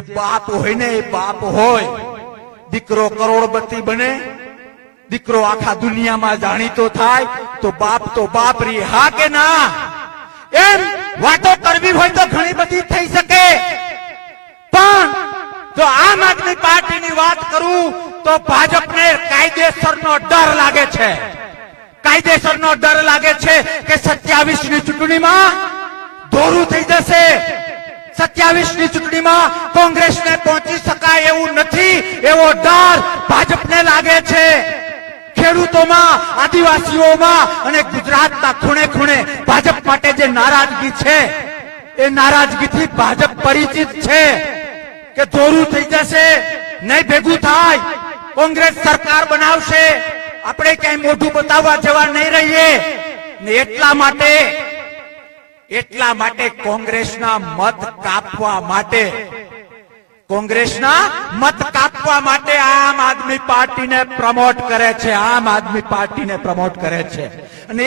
बाप होय ने बाप होय दीकरो करोड़पति बने दीकरो आखा दुनिया में जाणीतो थाय तो बाप री हा के ना एम वातो करवी होय तो घणी बधी थई सके पण जो आम आदमी पार्टी नी बात करूं तो भाजप ने कायदेसरनो डर लागे छे कायदेसरनो डर लागे छे के 27 ની ચૂંટણીમાં દોરું થઈ જશે 27 ની ચૂંટણીમાં કોંગ્રેસને પહોંચી શકાય એવું નથી એવો ડર ભાજપને લાગે છે ખેડૂતોમાં આદિવાસીઓમાં અને ગુજરાતના ખૂણે ખૂણે ભાજપ માટે જે નારાજગી છે એ નારાજગીથી ભાજપ પરિચિત છે કે દોરું થઈ જશે નહીં ભેગું થાય કોંગ્રેસ સરકાર બનાવશે આપણે ક્યાંય મોઢું બતાવવા જેવા નહીં રહીએ ને એટલા માટે કોંગ્રેસના મત કાપવા માટે આમ આદમી પાર્ટીને પ્રમોટ કરે છે અને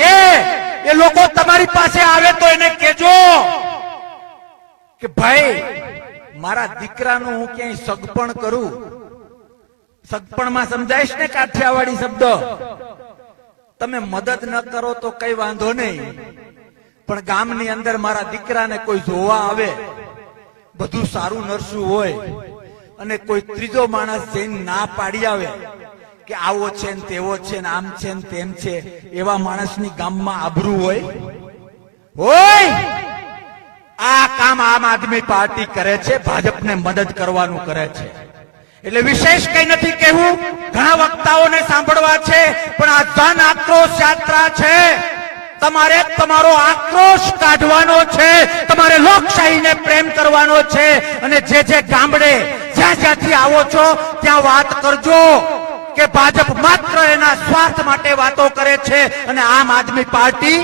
એ લોકો તમારી પાસે આવે તો એને કહેજો કે ભાઈ મારા દીકરાનું હું ક્યાંય સગપણ કરું સગપણમાં સમજાઈશ ને કાઠિયાવાડી શબ્દ તમે મદદ ન કરો તો કઈ વાંધો નહીં પણ ગામની અંદર મારા દીકરાને કોઈ જોવા આવે બધું સારું નરસું હોય અને કોઈ ત્રીજો માણસ જઈને ના પાડી આવે કે આવો છે ને તેવો છે ને આમ છે ને તેમ છે એવા માણસની ગામમાં આબરૂ હોય આ કામ આમ આદમી પાર્ટી કરે છે ભાજપને મદદ કરવાનું કરે છે એટલે વિશેષ કઈ નથી કહેવું ઘણા વક્તાઓને સાંભળવા છે પણ આ જન આક્રોશ યાત્રા છે તમારે તમારો આક્રોશ કાઢવાનો છે તમારે લોકશાહીને પ્રેમ કરવાનો છે અને જે ગામડે જ્યાંથી આવો છો ત્યાં વાત કરજો કે ભાજપ માત્ર એના સ્વાર્થ માટે વાતો કરે છે અને આમ આદમી પાર્ટી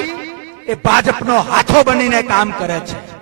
એ ભાજપનો હાથો બનીને કામ કરે છે।